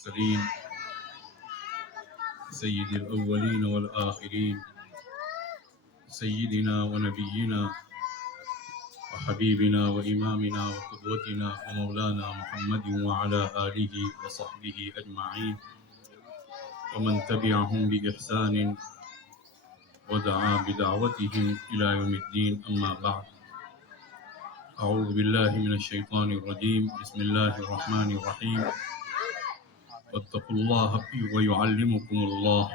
سليم سيد الأولين والآخرين سيدنا ونبينا وحبيبنا وإمامنا وقدوتنا ومولانا محمد وعلى آله وصحبه أجمعين ومن تبعهم بإحسان ودعا بدعوتهم إلى يوم الدين. أما بعد، أعوذ بالله من الشيطان الرجيم. بسم الله الرحمن الرحيم. واتقوا الله ويعلمكم الله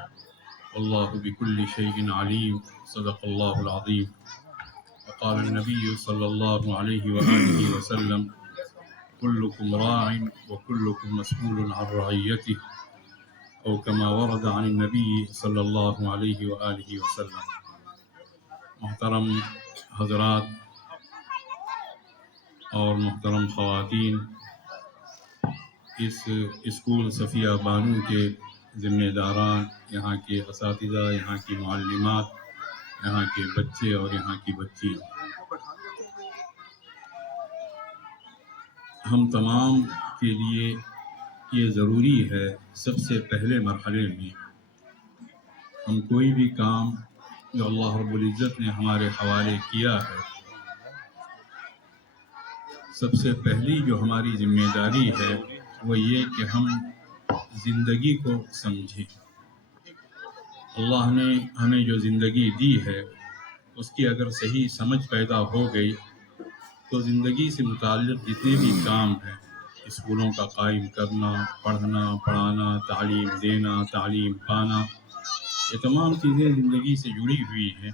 والله بكل شيء عليم. صدق الله العظيم. وقال النبي صلى الله عليه وآله وسلم: كلكم راع وكلكم مسؤول عن رعيته، أو كما ورد عن النبي صلی اللہ علیہ وآلہ وسلم. محترم حضرات اور محترم خواتین، اس اسکول صفیہ بانو کے ذمہ داران، یہاں کے اساتذہ، یہاں کی معلمات، یہاں کے بچے اور یہاں کی بچیاں، ہم تمام کے لیے یہ ضروری ہے سب سے پہلے مرحلے میں ہم کوئی بھی کام جو اللہ رب العزت نے ہمارے حوالے کیا ہے، سب سے پہلی جو ہماری ذمہ داری ہے وہ یہ کہ ہم زندگی کو سمجھیں. اللہ نے ہمیں جو زندگی دی ہے اس کی اگر صحیح سمجھ پیدا ہو گئی تو زندگی سے متعلق جتنے بھی کام ہیں، اسکولوں کا قائم کرنا، پڑھنا پڑھانا، تعلیم دینا، تعلیم پانا، یہ تمام چیزیں زندگی سے جڑی ہوئی ہیں،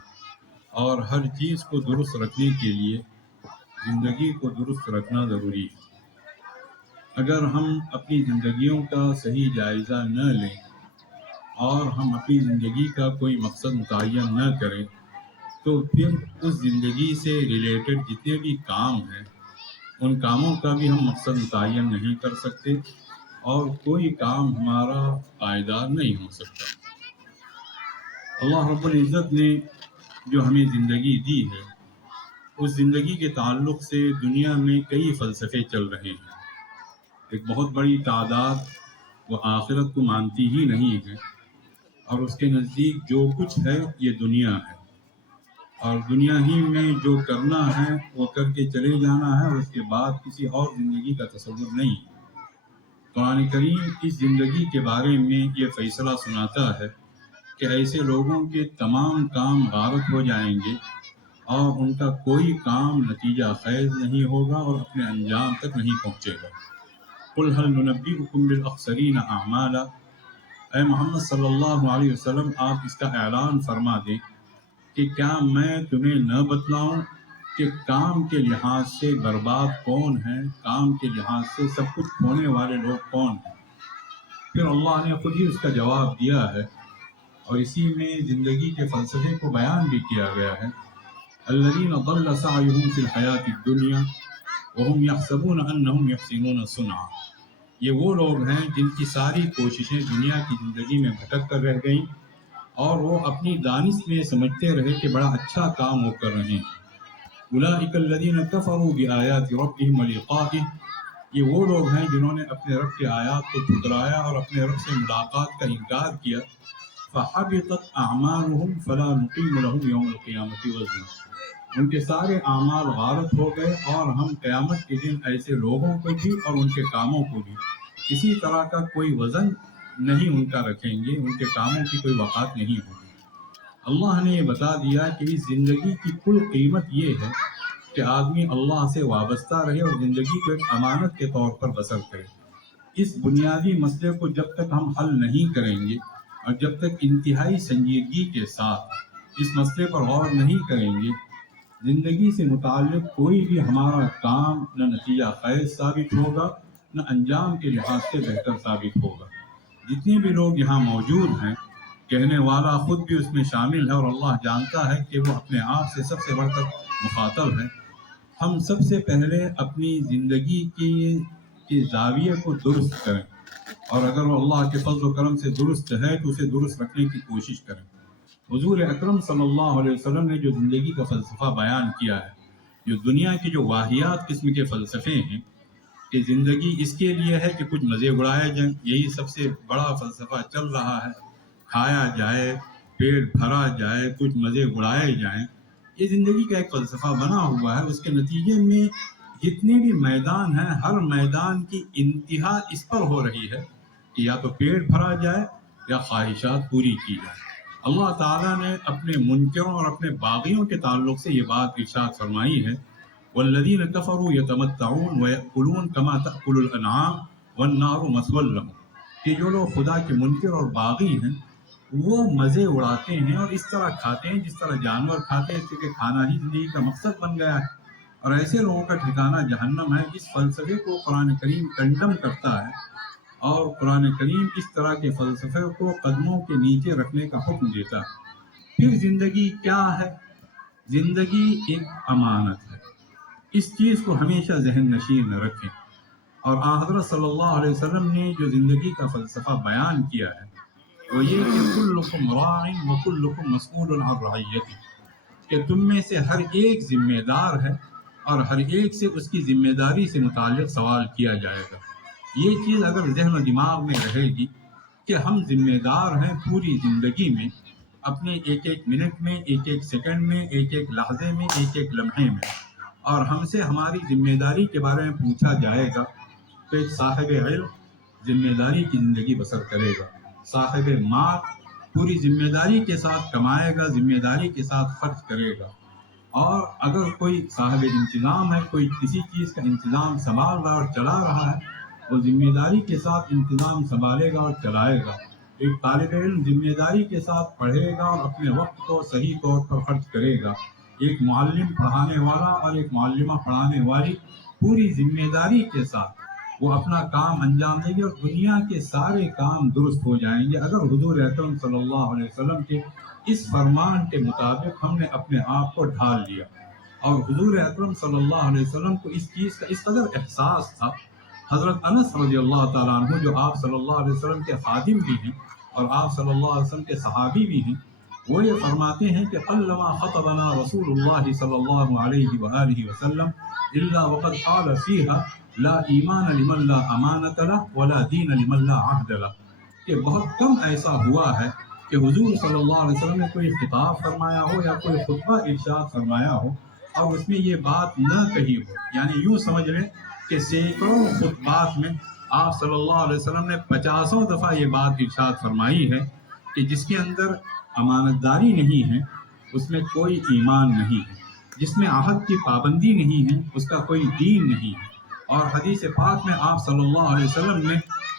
اور ہر چیز کو درست رکھنے کے لیے زندگی کو درست رکھنا ضروری ہے. اگر ہم اپنی زندگیوں کا صحیح جائزہ نہ لیں اور ہم اپنی زندگی کا کوئی مقصد متعین نہ کریں تو پھر اس زندگی سے ریلیٹڈ جتنے بھی کام ہیں ان کاموں کا بھی ہم مقصد متعین نہیں کر سکتے اور کوئی کام ہمارا پائیدار نہیں ہو سکتا. اللہ رب العزت نے جو ہمیں زندگی دی ہے، اس زندگی کے تعلق سے دنیا میں کئی فلسفے چل رہے ہیں. ایک بہت بڑی تعداد وہ آخرت کو مانتی ہی نہیں ہے، اور اس کے نزدیک جو کچھ ہے یہ دنیا ہے، اور دنیا ہی میں جو کرنا ہے وہ کر کے چلے جانا ہے، اور اس کے بعد کسی اور زندگی کا تصور نہیں. قرآن کریم اس زندگی کے بارے میں یہ فیصلہ سناتا ہے کہ ایسے لوگوں کے تمام کام غارت ہو جائیں گے اور ان کا کوئی کام نتیجہ خیز نہیں ہوگا اور اپنے انجام تک نہیں پہنچے گا. قل هل ننبئكم بالاخسرین اعمالا، اے محمد صلی اللہ علیہ وسلم آپ اس کا اعلان فرما دیں کہ کیا میں تمہیں نہ بتلاؤں کہ کام کے لحاظ سے برباد کون ہیں، کام کے لحاظ سے سب کچھ کھونے والے لوگ کون ہیں. پھر اللہ نے خود ہی اس کا جواب دیا ہے، اور اسی میں زندگی کے فلسفے کو بیان بھی کیا گیا ہے. الذین ضل سعیہم فی الحیاۃ الدنیا وہم یحسبون انہم یحسنون صنعا، یہ وہ لوگ ہیں جن کی ساری کوششیں دنیا کی زندگی میں بھٹک کر رہ گئیں اور وہ اپنی دانش میں سمجھتے رہے کہ بڑا اچھا کام وہ کر رہے ہیں. اولئک الذین کفروا بآیات ربہم ولقائہ، یہ وہ لوگ ہیں جنہوں نے اپنے رب کے آیات کو ٹھکرایا اور اپنے رب سے ملاقات کا انکار کیا. فحبطت اعمالہم فلا نقیم لہم یوم القیامۃ وزنا، ان کے سارے اعمال غارت ہو گئے اور ہم قیامت کے دن ایسے لوگوں کو بھی اور ان کے کاموں کو بھی کسی طرح کا کوئی وزن نہیں ان کا رکھیں گے، ان کے کاموں کی کوئی وقات نہیں ہوگی. اللہ نے یہ بتا دیا کہ اس زندگی کی کل قیمت یہ ہے کہ آدمی اللہ سے وابستہ رہے اور زندگی کو ایک امانت کے طور پر بسر کرے. اس بنیادی مسئلے کو جب تک ہم حل نہیں کریں گے اور جب تک انتہائی سنجیدگی کے ساتھ اس مسئلے پر غور نہیں کریں گے، زندگی سے متعلق کوئی بھی ہمارا کام نہ نتیجہ خیز ثابت ہوگا، نہ انجام کے لحاظ سے بہتر ثابت ہوگا. جتنے بھی لوگ یہاں موجود ہیں، کہنے والا خود بھی اس میں شامل ہے، اور اللہ جانتا ہے کہ وہ اپنے آپ سے سب سے بڑھ کر مخاطب ہے. ہم سب سے پہلے اپنی زندگی کے زاویے کو درست کریں، اور اگر وہ اللہ کے فضل و کرم سے درست ہے تو اسے درست رکھنے کی کوشش کریں. حضور اکرم صلی اللہ علیہ وسلم نے جو زندگی کا فلسفہ بیان کیا ہے، جو دنیا کی جو واہیات قسم کے فلسفے ہیں کہ زندگی اس کے لیے ہے کہ کچھ مزے اڑائے جائیں، یہی سب سے بڑا فلسفہ چل رہا ہے، کھایا جائے، پیٹ بھرا جائے، کچھ مزے اڑائے جائیں، یہ زندگی کا ایک فلسفہ بنا ہوا ہے۔ اس کے نتیجے میں جتنے بھی میدان ہیں، ہر میدان کی انتہا اس پر ہو رہی ہے کہ یا تو پیٹ بھرا جائے یا خواہشات پوری کی جائے۔ اللہ تعالیٰ نے اپنے منکروں اور اپنے باغیوں کے تعلق سے یہ بات ارشاد فرمائی ہے، والذین کفروا یتمتعون ویأکلون کما تأکل الانعام والنار مثوی لهم، کہ جو لوگ خدا کے منکر اور باغی ہیں وہ مزے اڑاتے ہیں اور اس طرح کھاتے ہیں جس طرح جانور کھاتے ہیں، کیونکہ کھانا ہی زندگی کا مقصد بن گیا ہے، اور ایسے لوگوں کا ٹھکانہ جہنم ہے۔ اس فلسفے کو قرآن کریم کنڈم کرتا ہے، اور قرآن کریم اس طرح کے فلسفے کو قدموں کے نیچے رکھنے کا حکم دیتا ہے۔ پھر زندگی کیا ہے؟ زندگی ایک امانت ہے، اس چیز کو ہمیشہ ذہن نشین رکھیں۔ اور حضرت صلی اللہ علیہ وسلم نے جو زندگی کا فلسفہ بیان کیا ہے وہ یہ کہ کلکم راع وکلکم مسئول عن رعیتہ، کہ تم میں سے ہر ایک ذمہ دار ہے اور ہر ایک سے اس کی ذمہ داری سے متعلق سوال کیا جائے گا۔ یہ چیز اگر ذہن و دماغ میں رہے گی کہ ہم ذمہ دار ہیں پوری زندگی میں، اپنے ایک ایک منٹ میں، ایک ایک سیکنڈ میں، ایک ایک لحظے میں، ایک ایک لمحے میں، اور ہم سے ہماری ذمہ داری کے بارے میں پوچھا جائے گا، تو ایک صاحب علم ذمہ داری کی زندگی بسر کرے گا، صاحب مال پوری ذمہ داری کے ساتھ کمائے گا، ذمہ داری کے ساتھ خرچ کرے گا، اور اگر کوئی صاحب انتظام ہے، کوئی کسی چیز کا انتظام سنبھال رہا اور چلا رہا ہے، وہ ذمہ داری کے ساتھ انتظام سنبھالے گا اور چلائے گا۔ ایک طالب علم ذمہ داری کے ساتھ پڑھے گا اور اپنے وقت کو صحیح طور پر خرچ کرے گا۔ ایک معلم پڑھانے والا اور ایک معلمہ پڑھانے والی پوری ذمہ داری کے ساتھ وہ اپنا کام انجام دیں گے اور دنیا کے سارے کام درست ہو جائیں گے، اگر حضور اکرم صلی اللہ علیہ وسلم کے اس فرمان کے مطابق ہم نے اپنے آپ کو ڈھال لیا۔ اور حضور اکرم صلی اللہ علیہ وسلم کو اس چیز کا اس قدر احساس تھا، حضرت انس رضی اللہ تعالیٰ عنہ جو آپ صلی اللہ علیہ وسلم کے خادم بھی ہیں اور آپ صلی اللہ علیہ وسلم کے صحابی بھی ہیں، وہ یہ فرماتے ہیں کہ قلما خطبنا رسول اللہ صلی اللہ علیہ وآلہ وسلم الا وقد قال فيها لا ایمان لمن لا امانت له ولا دین لمن لا عہد له، کہ بہت کم ایسا ہوا ہے کہ حضور صلی اللہ علیہ وسلم نے کوئی خطاب فرمایا ہو یا کوئی خطبہ ارشاد فرمایا ہو اور اس میں یہ بات نہ کہی ہو، یعنی یوں سمجھ لیں کہ سینکڑوں خطبات میں آپ صلی اللہ علیہ وسلم نے 50 دفعہ یہ بات ارشاد فرمائی ہے کہ جس کے اندر امانت داری نہیں ہے اس میں کوئی ایمان نہیں ہے، جس میں عہد کی پابندی نہیں ہے اس کا کوئی دین نہیں ہے۔ اور حدیث پاک میں آپ صلی اللہ علیہ وسلم نے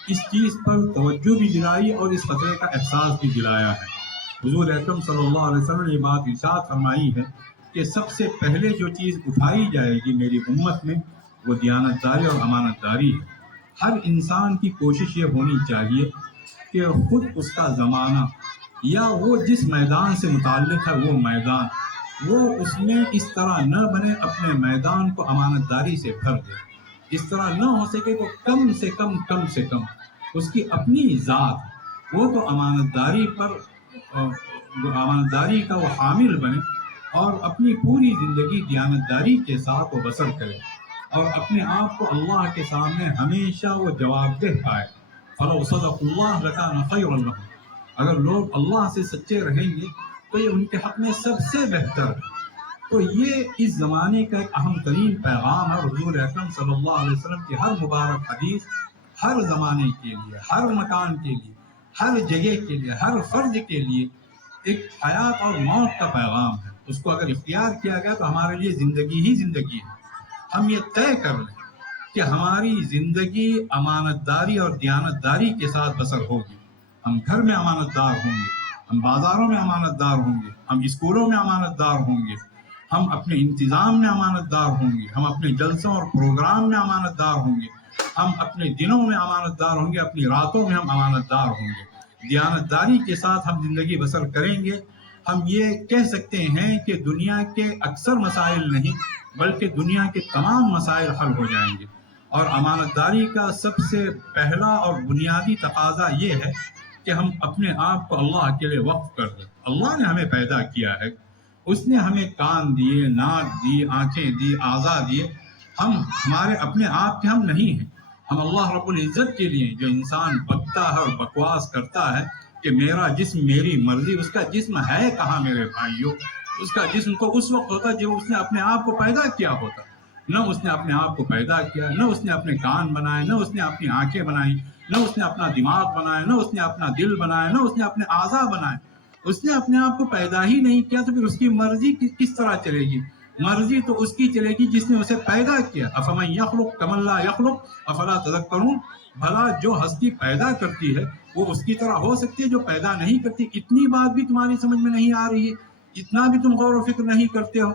اس چیز پر توجہ بھی دلائی اور اس خطرے کا احساس بھی دلایا ہے۔ حضور اکرم صلی اللہ علیہ وسلم نے یہ بات ارشاد فرمائی ہے کہ سب سے پہلے جو چیز اٹھائی جائے گی میری امت میں وہ دیانت داری اور امانت داری ہے۔ ہر انسان کی کوشش یہ ہونی چاہیے کہ خود اس کا زمانہ یا وہ جس میدان سے متعلق ہے وہ میدان، وہ اس میں اس طرح نہ بنے اپنے میدان کو امانت داری سے بھر دے، اس طرح نہ ہو سکے تو کم سے کم اس کی اپنی ذات وہ تو امانت داری پر امانت داری کا وہ حامل بنے اور اپنی پوری زندگی دیانت داری کے ساتھ وہ بسر کرے اور اپنے آپ کو اللہ کے سامنے ہمیشہ وہ جواب دہ پائے۔ فَلَوْ صَدَقُوا اللَّهَ لَكَانَ خَيْرًا لَهُمْ، اگر لوگ اللہ سے سچے رہیں گے تو یہ ان کے حق میں سب سے بہتر ہے۔ تو یہ اس زمانے کا ایک اہم ترین پیغام ہے۔ حضور اکرم صلی اللہ علیہ وسلم کی ہر مبارک حدیث ہر زمانے کے لیے، ہر مکان کے لیے، ہر جگہ کے لیے، ہر فرد کے لیے ایک حیات اور موت کا پیغام ہے۔ اس کو اگر اختیار کیا گیا تو ہمارے لیے زندگی ہی زندگی ہے۔ ہم یہ طے کر لیں کہ ہماری زندگی امانت داری اور دیانت داری کے ساتھ بسر ہوگی۔ ہم گھر میں امانت دار ہوں گے، ہم بازاروں میں امانت دار ہوں گے، ہم اسکولوں میں امانت دار ہوں گے، ہم اپنے انتظام میں امانت دار ہوں گے، ہم اپنے جلسوں اور پروگرام میں امانت دار ہوں گے، ہم اپنے دنوں میں امانت دار ہوں گے، اپنی راتوں میں ہم امانت دار ہوں گے۔ دیانت داری کے ساتھ ہم زندگی بسر کریں گے۔ ہم یہ کہہ سکتے ہیں کہ دنیا کے اکثر مسائل نہیں بلکہ دنیا کے تمام مسائل حل ہو جائیں گے۔ اور امانت داری کا سب سے پہلا اور بنیادی تقاضا یہ ہے کہ ہم اپنے آپ کو اللہ کے لیے وقف کر دیں۔ اللہ نے ہمیں پیدا کیا ہے، اس نے ہمیں کان دیے، ناک دی، آنکھیں دی، اعضاء دیے، ہمارے اپنے آپ کے ہم نہیں ہیں، ہم اللہ رب العزت کے لیے. جو انسان بکتا ہے اور بکواس کرتا ہے کہ میرا جسم میری مرضی، اس کا جسم ہے کہاں میرے بھائیوں؟ اس کا جسم تو اس وقت ہوتا جب اس نے اپنے آپ کو پیدا کیا ہوتا. نہ اس نے اپنے آپ کو پیدا کیا، نہ اس نے اپنے کان بنائے، نہ اس نے اپنی آنکھیں بنائی، نہ اس نے اپنا دماغ بنایا، نہ اس نے اپنا دل بنایا، نہ اس نے اپنے اعضاء بنائے. اس نے اپنے آپ کو پیدا ہی نہیں کیا تو پھر اس کی مرضی کس طرح چلے گی؟ مرضی تو اس کی چلے گی جس نے اسے پیدا کیا. افمن یخلق کمن لا یخلق افلا تذکرون. بھلا جو ہستی پیدا کرتی ہے وہ اس کی طرح ہو سکتی ہے جو پیدا نہیں کرتی؟ اتنی بات بھی تمہاری سمجھ میں نہیں آ رہی ہے؟ اتنا بھی تم غور و فکر نہیں کرتے ہو؟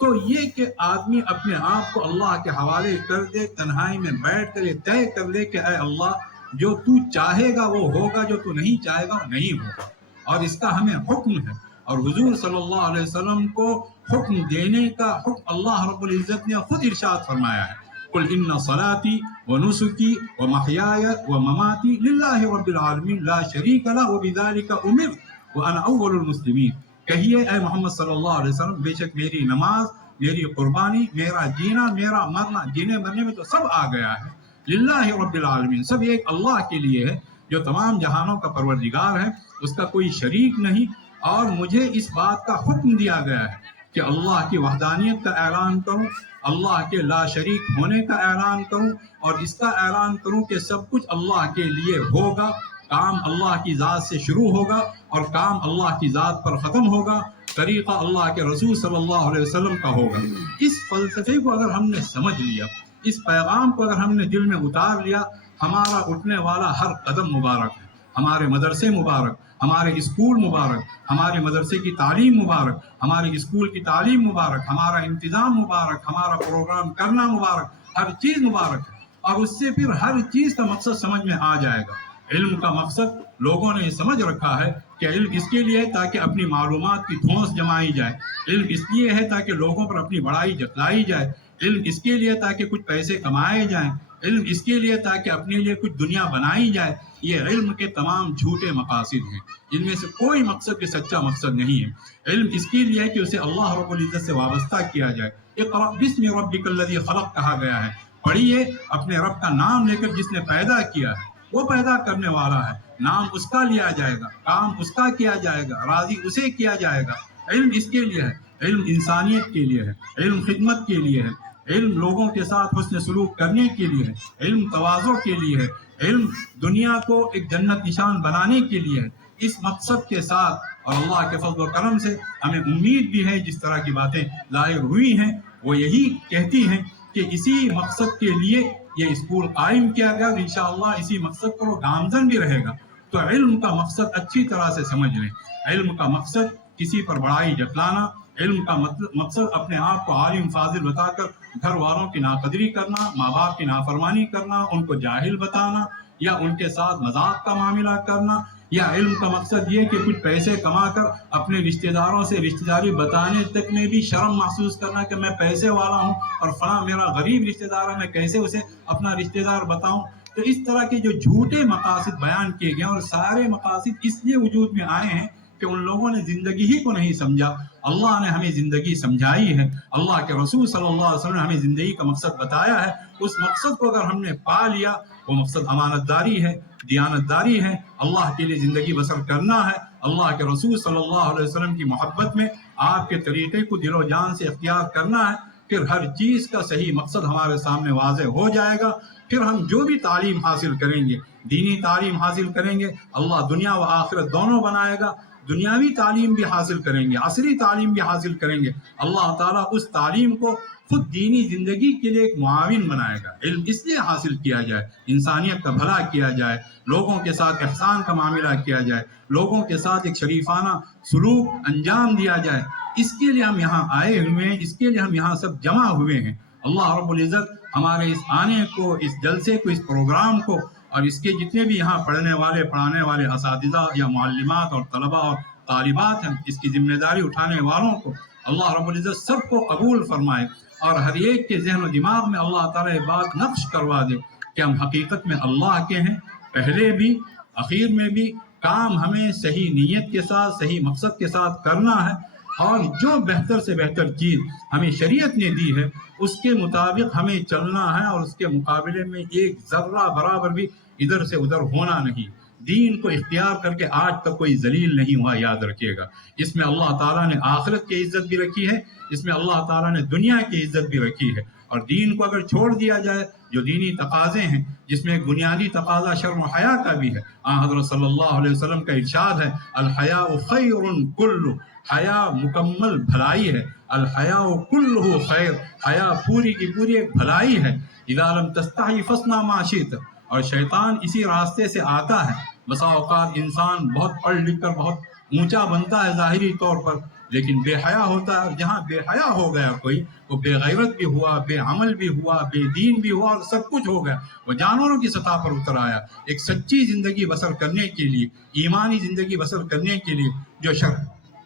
تو یہ کہ آدمی اپنے آپ کو اللہ کے حوالے کر دے، تنہائی میں بیٹھ کر یہ طے کر لے کہ اے اللہ جو تو چاہے گا وہ ہوگا، جو تو نہیں چاہے گا وہ نہیں ہوگا، اور اس کا ہمیں حکم ہے. اور حضور صلی اللہ علیہ وسلم کو حکم دینے کا حکم اللہ رب العزت نے خود ارشاد فرمایا ہے. قل ان صلاتی ونسکی ومحیای ومماتی للہ رب العالمین لا شریک لہ وبذلک امرت وانا اول المسلمین. کہیے اے محمد صلی اللہ علیہ وسلم، بے شک میری نماز، میری قربانی، میرا جینا، میرا مرنا، جینے مرنے میں تو سب آ گیا ہے. للہ رب العالمین، سب ایک اللہ کے لیے ہے جو تمام جہانوں کا پروردگار ہے، اس کا کوئی شریک نہیں. اور مجھے اس بات کا حکم دیا گیا ہے کہ اللہ کی وحدانیت کا اعلان کروں، اللہ کے لا شریک ہونے کا اعلان کروں، اور اس کا اعلان کروں کہ سب کچھ اللہ کے لیے ہوگا. کام اللہ کی ذات سے شروع ہوگا اور کام اللہ کی ذات پر ختم ہوگا. طریقہ اللہ کے رسول صلی اللہ علیہ وسلم کا ہوگا. اس فلسفے کو اگر ہم نے سمجھ لیا، اس پیغام کو اگر ہم نے دل میں اتار لیا، ہمارا اٹھنے والا ہر قدم مبارک ہے. ہمارے مدرسے مبارک، ہمارے اسکول مبارک، ہمارے مدرسے کی تعلیم مبارک، ہمارے اسکول کی تعلیم مبارک، ہمارا انتظام مبارک، ہمارا پروگرام کرنا مبارک، ہر چیز مبارک ہے. اور اس سے پھر ہر چیز کا مقصد سمجھ میں آ جائے گا. علم کا مقصد لوگوں نے سمجھ رکھا ہے کہ علم اس کے لیے ہے تاکہ اپنی معلومات کی ٹھونس جمائی جائے. علم اس لیے ہے تاکہ لوگوں پر اپنی بڑائی جتلائی جائے. علم اس کے لیے تاکہ کچھ پیسے کمائے جائیں. علم اس کے لیے تاکہ اپنے لیے کچھ دنیا بنائی جائے. یہ علم کے تمام جھوٹے مقاصد ہیں، ان میں سے کوئی مقصد بھی سچا مقصد نہیں ہے. علم اس کے لیے ہے کہ اسے اللہ رب العزت سے وابستہ کیا جائے. اقرأ بسم ربک الذی خلق کہا گیا ہے. پڑھیے اپنے رب کا نام لے کر جس نے پیدا کیا ہے. وہ پیدا کرنے والا ہے، نام اس کا لیا جائے گا، کام اس کا کیا جائے گا، راضی اسے کیا جائے گا. علم اس کے لیے ہے، علم انسانیت کے لیے ہے، علم خدمت کے لیے ہے، علم لوگوں کے ساتھ حسن سلوک کرنے کے لیے ہے، علم تواضع کے لیے ہے، علم دنیا کو ایک جنت نشان بنانے کے لیے ہے. اس مقصد کے ساتھ اور اللہ کے فضل و کرم سے ہمیں امید بھی ہے، جس طرح کی باتیں ظاہر ہوئی ہیں وہ یہی کہتی ہیں کہ اسی مقصد کے لیے یہ اسکول قائم کیا گیا اور انشاءاللہ اسی مقصد پر وہ گامزن بھی رہے گا. تو علم کا مقصد اچھی طرح سے سمجھ لیں. علم کا مقصد کسی پر بڑائی جتلانا، علم کا مقصد اپنے آپ کو عالم فاضل بتا کر گھر والوں کی ناقدری کرنا، ماں باپ کی نافرمانی کرنا، ان کو جاہل بتانا یا ان کے ساتھ مذاق کا معاملہ کرنا. یا علم کا مقصد یہ کہ کچھ پیسے کما کر اپنے رشتہ داروں سے رشتہ داری بتانے تک میں بھی شرم محسوس کرنا کہ میں پیسے والا ہوں اور فلاں میرا غریب رشتہ دار ہے، میں کیسے اسے اپنا رشتہ دار بتاؤں. تو اس طرح کے جو جھوٹے مقاصد بیان کیے گئے، اور سارے مقاصد اس لیے وجود میں آئے ہیں کہ ان لوگوں نے زندگی ہی کو نہیں سمجھا. اللہ نے ہمیں زندگی سمجھائی ہے، اللہ کے رسول صلی اللہ علیہ وسلم نے ہمیں زندگی کا مقصد بتایا ہے. اس مقصد کو اگر ہم نے پا لیا، وہ مقصد امانت داری ہے، دیانت داری ہے، اللہ کے لیے زندگی بسر کرنا ہے، اللہ کے رسول صلی اللہ علیہ وسلم کی محبت میں آپ کے طریقے کو دل و جان سے اختیار کرنا ہے. پھر ہر چیز کا صحیح مقصد ہمارے سامنے واضح ہو جائے گا. پھر ہم جو بھی تعلیم حاصل کریں گے، دینی تعلیم حاصل کریں گے، اللہ دنیا و آخرت دونوں بنائے گا. دنیاوی تعلیم بھی حاصل کریں گے، عصری تعلیم بھی حاصل کریں گے، اللہ تعالیٰ اس تعلیم کو خود دینی زندگی کے لیے ایک معاون بنائے گا. علم اس لیے حاصل کیا جائے انسانیت کا بھلا کیا جائے، لوگوں کے ساتھ احسان کا معاملہ کیا جائے، لوگوں کے ساتھ ایک شریفانہ سلوک انجام دیا جائے. اس کے لیے ہم یہاں آئے ہوئے ہیں، اس کے لیے ہم یہاں سب جمع ہوئے ہیں. اللہ رب العزت ہمارے اس آنے کو، اس جلسے کو، اس پروگرام کو، اور اس کے جتنے بھی یہاں پڑھنے والے اساتذہ یا معلمات اور طلباء اور طالبات ہیں، اس کی ذمہ داری اٹھانے والوں کو اللہ رب العزت سب کو قبول فرمائے، اور ہر ایک کے ذہن و دماغ میں اللہ تعالیٰ یہ بات نقش کروا دے کہ ہم حقیقت میں اللہ کے ہیں، پہلے بھی آخر میں بھی. کام ہمیں صحیح نیت کے ساتھ، صحیح مقصد کے ساتھ کرنا ہے. اور جو بہتر سے بہتر چیز ہمیں شریعت نے دی ہے اس کے مطابق ہمیں چلنا ہے، اور اس کے مقابلے میں ایک ذرہ برابر بھی ادھر سے ادھر ہونا نہیں۔ دین کو اختیار کر کے آج تک کوئی ذلیل نہیں ہوا، یاد رکھیے گا۔ اس میں اللہ تعالیٰ نے آخرت کی عزت بھی رکھی ہے، اس میں اللہ تعالیٰ نے دنیا کی عزت بھی رکھی ہے۔ اور دین کو اگر چھوڑ دیا جائے، جو دینی تقاضے ہیں جس میں ایک بنیادی تقاضا شرم و حیا کا بھی ہے، حضرت صلی اللہ علیہ وسلم کا ارشاد ہے الحیاء خیر کل، حیا مکمل بھلائی ہے، الحیاء کلہ خیر، حیا پوری کی پوری ایک بھلائی ہے۔ اذا لم تستحی فاصنع ما شئت، اور شیطان اسی راستے سے آتا ہے۔ بسا اوقات انسان بہت پڑھ لکھ کر بہت اونچا بنتا ہے ظاہری طور پر، لیکن بے حیا ہوتا ہے، اور جہاں بے حیا ہو گیا کوئی، وہ بے غیرت بھی ہوا، بے عمل بھی ہوا، بے دین بھی ہوا، اور سب کچھ ہو گیا، وہ جانوروں کی سطح پر اتر آیا۔ ایک سچی زندگی بسر کرنے کے لیے، ایمانی زندگی بسر کرنے کے لیے جو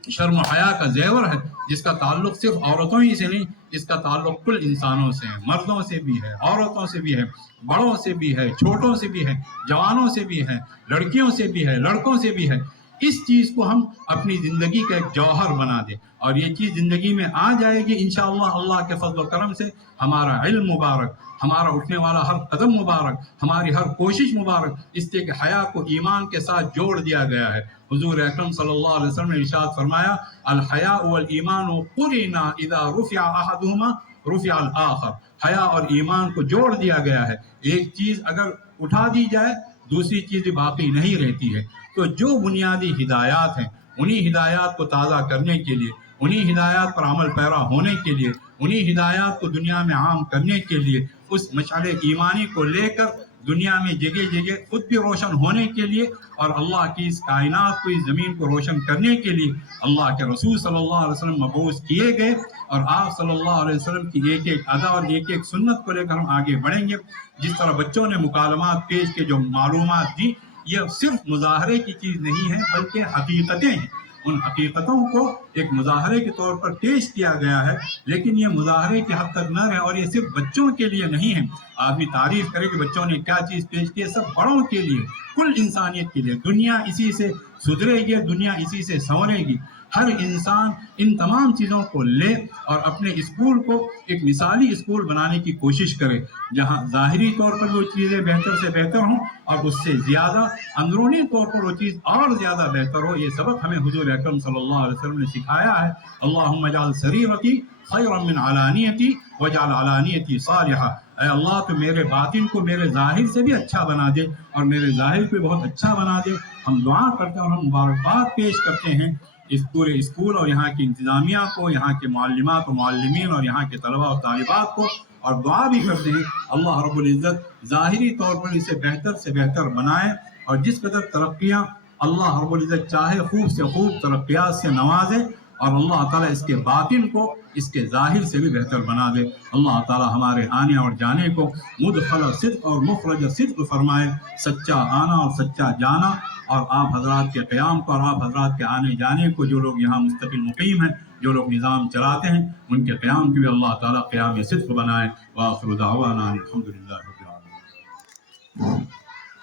شرم و حیا کا زیور ہے، جس کا تعلق صرف عورتوں ہی سے نہیں، اس کا تعلق کل انسانوں سے ہے، مردوں سے بھی ہے، عورتوں سے بھی ہے، بڑوں سے بھی ہے، چھوٹوں سے بھی ہے، جوانوں سے بھی ہے، لڑکیوں سے بھی ہے، لڑکوں سے بھی ہے۔ اس چیز کو ہم اپنی زندگی کا ایک جوہر بنا دیں، اور یہ چیز زندگی میں آ جائے گی انشاءاللہ۔ اللہ کے فضل و کرم سے ہمارا علم مبارک، ہمارا اٹھنے والا ہر قدم مبارک، ہماری ہر کوشش مبارک، اس لیے کہ حیا کو ایمان کے ساتھ جوڑ دیا گیا ہے۔ حضور اکرم صلی اللہ علیہ وسلم نے ارشاد فرمایا الحیاء والایمان قرنا اذا رفع احدهما رفع الاخر، حیا اور ایمان کو جوڑ دیا گیا ہے۔ ایک چیز اگر اٹھا دی جائے دوسری چیز باقی نہیں رہتی ہے۔ تو جو بنیادی ہدایات ہیں، انہی ہدایات کو تازہ کرنے کے لیے، انہی ہدایات پر عمل پیرا ہونے کے لیے، انہی ہدایات کو دنیا میں عام کرنے کے لیے، اس مشعل ایمانی کو لے کر دنیا میں جگہ جگہ خود بھی روشن ہونے کے لیے، اور اللہ کی اس کائنات کو، اس زمین کو روشن کرنے کے لیے اللہ کے رسول صلی اللہ علیہ وسلم مبعوث کیے گئے۔ اور آپ صلی اللہ علیہ وسلم کی ایک ایک ادا اور ایک ایک سنت کو لے کر ہم آگے بڑھیں گے۔ جس طرح بچوں نے مکالمات پیش کے جو معلومات دی، یہ صرف مظاہرے کی چیز نہیں ہے بلکہ حقیقتیں ہیں۔ ان حقیقتوں کو ایک مظاہرے کے طور پر پیش کیا گیا ہے، لیکن یہ مظاہرے کی حد تک نہ رہے، اور یہ صرف بچوں کے لیے نہیں ہے۔ آدمی تعریف کرے کہ بچوں نے کیا چیز پیش کی ہے، سب بڑوں کے لیے، کل انسانیت کے لیے۔ دنیا اسی سے سدھرے گی، دنیا اسی سے سنورے گی۔ ہر انسان ان تمام چیزوں کو لے اور اپنے اسکول کو ایک مثالی اسکول بنانے کی کوشش کرے، جہاں ظاہری طور پر وہ چیزیں بہتر سے بہتر ہوں، اور اس سے زیادہ اندرونی طور پر وہ چیز اور زیادہ بہتر ہو۔ یہ سبق ہمیں حضور اکرم صلی اللہ علیہ وسلم نے سکھایا ہے۔ اللہم اجعل سریرتی خیرا من علانیتی واجعل علانیتی صالحہ، اے اللہ تو میرے باطن کو میرے ظاہر سے بھی اچھا بنا دے، اور میرے ظاہر کو بہت اچھا بنا دے۔ ہم دعا کرتے ہیں اور ہم مبارکباد پیش کرتے ہیں اس پورے اسکول اور یہاں کی انتظامیہ کو، یہاں کے معلمات و معلمین اور یہاں کے طلباء و طالبات کو، اور دعا بھی کرتے ہیں اللہ رب العزت ظاہری طور پر اسے بہتر سے بہتر بنائے، اور جس قدر ترقیاں اللہ رب العزت چاہے خوب سے خوب ترقیات سے نوازے، اور اللہ تعالیٰ اس کے باطن کو اس کے ظاہر سے بھی بہتر بنا دے۔ اللہ تعالیٰ ہمارے آنے اور جانے کو مدخل صدق اور مخرج صدق فرمائے، سچا آنا اور سچا جانا، اور آپ حضرات کے قیام کو اور آپ حضرات کے آنے جانے کو، جو لوگ یہاں مستقل مقیم ہیں، جو لوگ نظام چلاتے ہیں، ان کے قیام کی بھی اللہ تعالیٰ قیام صدق بنائے۔ وآخر دعوانا الحمدللہ رب العالمین۔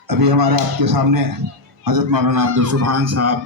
ابھی ہمارے آپ کے سامنے حضرت مولانا عبدالسبحان صاحب